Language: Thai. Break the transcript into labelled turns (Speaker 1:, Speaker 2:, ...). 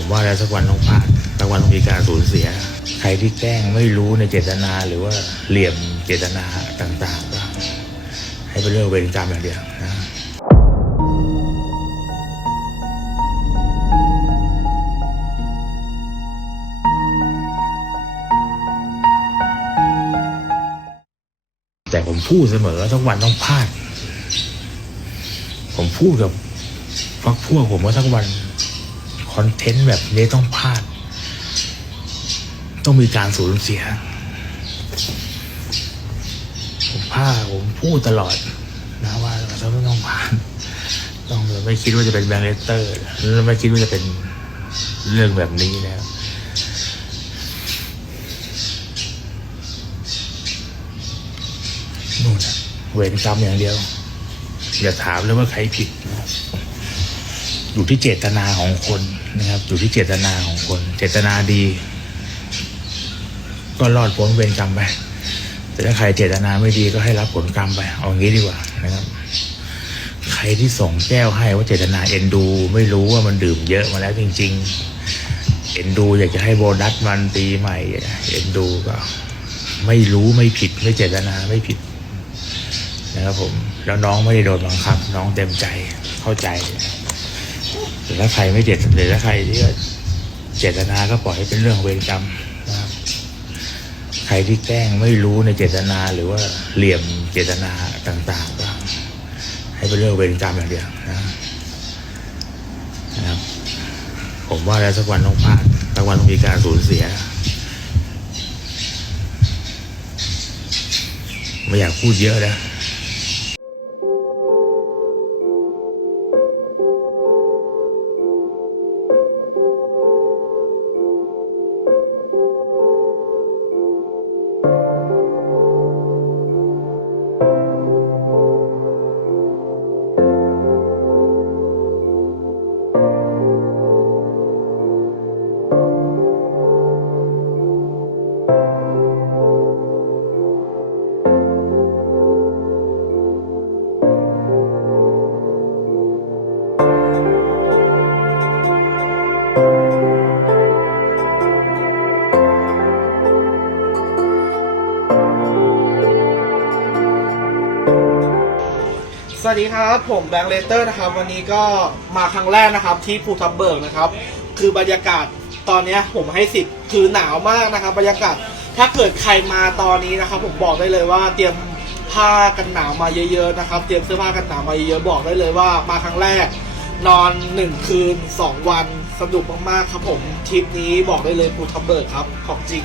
Speaker 1: ผมว่าแล้วสักวันต้องผ่านสักวันต้องมีการสูญเสีย ใครที่แกล้งไม่รู้ในเจตนาหรือว่าเหลี่ยมเจตนาต่างๆก็ให้เป็นเรื่องเวรกรรมอย่างเดียวนะแต่ผมพูดเสมอว่าสักวันต้องพลาด ผมพูดกับพักพวกผมว่าสักวัน อนเทนต์แบบนี้ต้องพลาด ต้องมีการสูญเสีย ผมพลาดผมพูดตลอดนะว่าเราต้องผ่านต้องไม่คิดว่าจะเป็นแบงค์เลสเตอร์แล้วไม่คิดว่าจะเป็นเรื่องแบบนี้นะครับนู่นเวรกรรมอย่างเดียว อย่าถามเลยว่าใครผิดนะ อยู่ที่เจตนาของคนนะครับ อยู่ที่เจตนาของคน เจตนาดี ก็รอดพ้นเวรกรรมไป แต่ถ้าใครเจตนาไม่ดีก็ให้รับผลกรรมไป เอางี้ดีกว่านะครับ ใครที่ส่งแก้วให้ว่าเจตนาเอ็นดู ไม่รู้ว่ามันดื่มเยอะมาแล้วจริง ๆ เอ็นดู อยากจะให้โบนัสมันปีใหม่ เอ็นดูก็ ไม่รู้ไม่ผิดไม่เจตนาไม่ผิดนะครับผม แล้วน้องไม่ได้โดนบังคับ น้องเต็มใจเข้าใจ แต่ถ้าใครไม่เจตหรือถ้าใครที่เจตนาก็ปล่อยให้เป็นเรื่องเวรกรรมนะครับใครที่แกล้งไม่รู้ในเจตนาหรือว่าเหลี่ยมเจตนาต่างๆก็ให้เป็นเรื่องเวรกรรมอย่างเดียวนะนะครับ ผมว่าแล้วสักวันต้องพลาดสักวันต้องมีการสูญเสีย ไม่อยากพูดเยอะนะ
Speaker 2: วัสดีครับ ผมแบงค์เลเตอร์นะครับ วันนี้ก็มาครั้งแรกนะครับ ที่ภูทับเบิกนะครับ คือบรรยากาศตอนนี้ผมให้สิบคือหนาวมากนะครับ บรรยากาศถ้าเกิดใครมาตอนนี้นะครับ ผมบอกได้เลยว่าเตรียมผ้ากันหนาวมาเยอะๆนะครับ เตรียมเสื้อผ้ากันหนาวมาเยอะๆบอกได้เลยว่ามาครั้งแรก นอนหนึ่งคืนสองวันสนุกมากๆครับผมทริปนี้บอกได้เลยภูทับเบิกครับของจริง